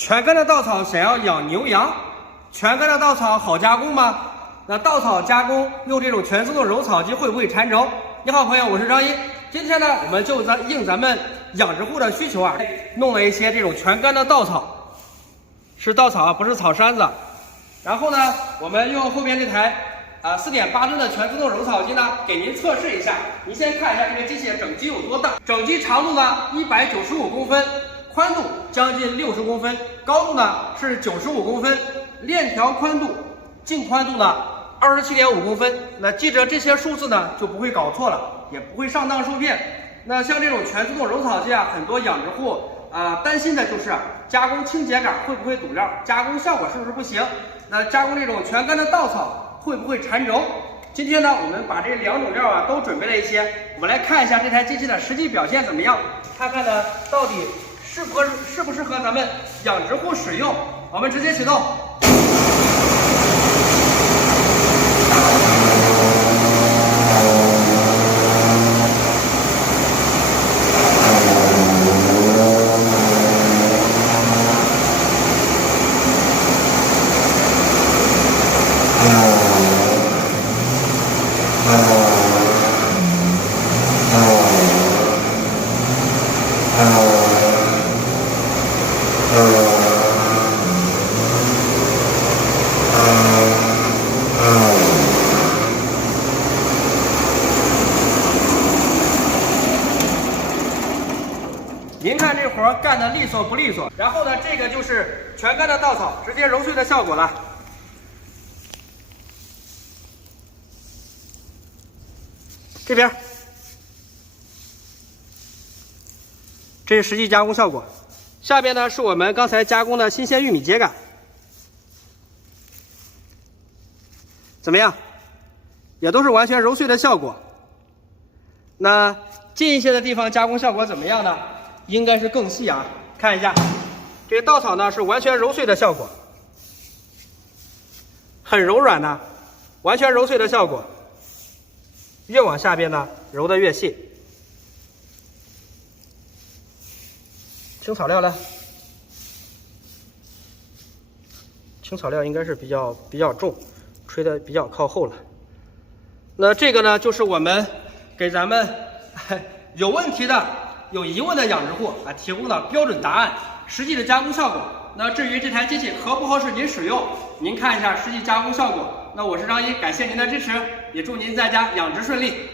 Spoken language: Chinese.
全干的稻草想要养牛羊，全干的稻草好加工吗？那稻草加工用这种全自动揉草机会不会缠轴？你好，朋友，我是张一。今天呢，我们就应咱们养殖户的需求啊，弄了一些这种全干的稻草，是稻草啊，不是草山子。然后呢，我们用后边这台4.8吨的全自动揉草机呢，给您测试一下。您先看一下这个机械整机有多大，整机长度呢195公分。宽度将近60公分，高度呢是95公分，链条宽度、净宽度呢27.5公分。那记着这些数字呢，就不会搞错了，也不会上当受骗。那像这种全自动揉草机啊，很多养殖户担心的就是加工清秸秆会不会堵料，加工效果是不是不行？那加工这种全干的稻草会不会缠轴？今天呢，我们把这两种料啊都准备了一些，我们来看一下这台机器的实际表现怎么样，看看呢到底适不适合咱们养殖户使用？我们直接启动。您看这活干的利索不利索？然后呢，这个就是全干的稻草直接揉碎的效果了。这边，这是实际加工效果。下边呢是我们刚才加工的新鲜玉米秸秆，怎么样？也都是完全揉碎的效果。那近一些的地方加工效果怎么样呢？应该是更细啊，看一下，这个稻草呢是完全揉碎的效果，很柔软呢，完全揉碎的效果。越往下边呢，揉得越细。青草料呢？青草料应该是比较重，吹得比较靠后了。那这个呢，就是我们给咱们有问题的、有疑问的养殖户提供的标准答案，实际的加工效果。那至于这台机器合不合适您使用，您看一下实际加工效果。那我是张一，感谢您的支持，也祝您在家养殖顺利。